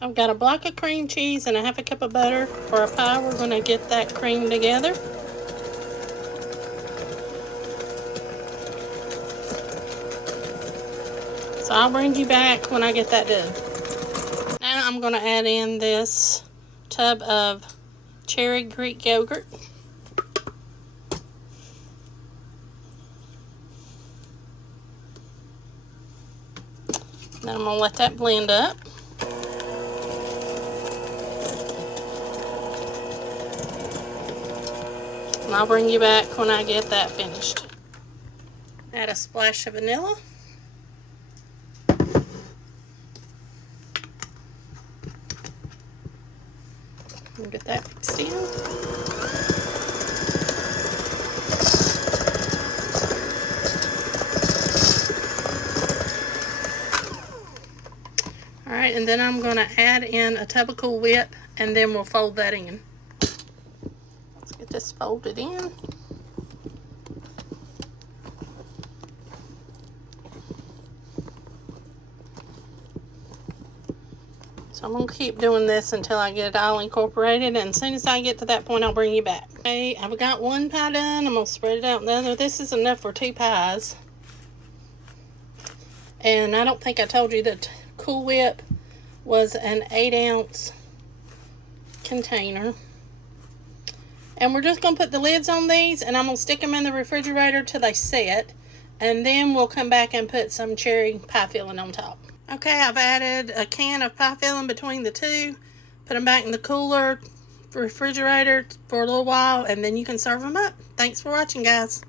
I've got a block of cream cheese and a half a cup of butter for a pie. We're going to get that cream together. So I'll bring you back when I get that done. Now I'm going to add in this tub of cherry Greek yogurt. Then I'm going to let that blend up. And I'll bring you back when I get that finished. Add a splash of vanilla. And get that mixed in. Alright, and then I'm going to add in a tub of Cool Whip, and then we'll fold that in. Let's get this folded in. So I'm going to keep doing this until I get it all incorporated, and as soon as I get to that point, I'll bring you back. Okay, I've got one pie done. I'm going to spread it out in the other. This is enough for 2 pies. And I don't think I told you that Cool Whip was an 8-ounce container. And we're just going to put the lids on these, and I'm going to stick them in the refrigerator till they set. And then we'll come back and put some cherry pie filling on top. Okay, I've added a can of pie filling between the two. Put them back in the cooler refrigerator for a little while, and then you can serve them up. Thanks for watching, guys.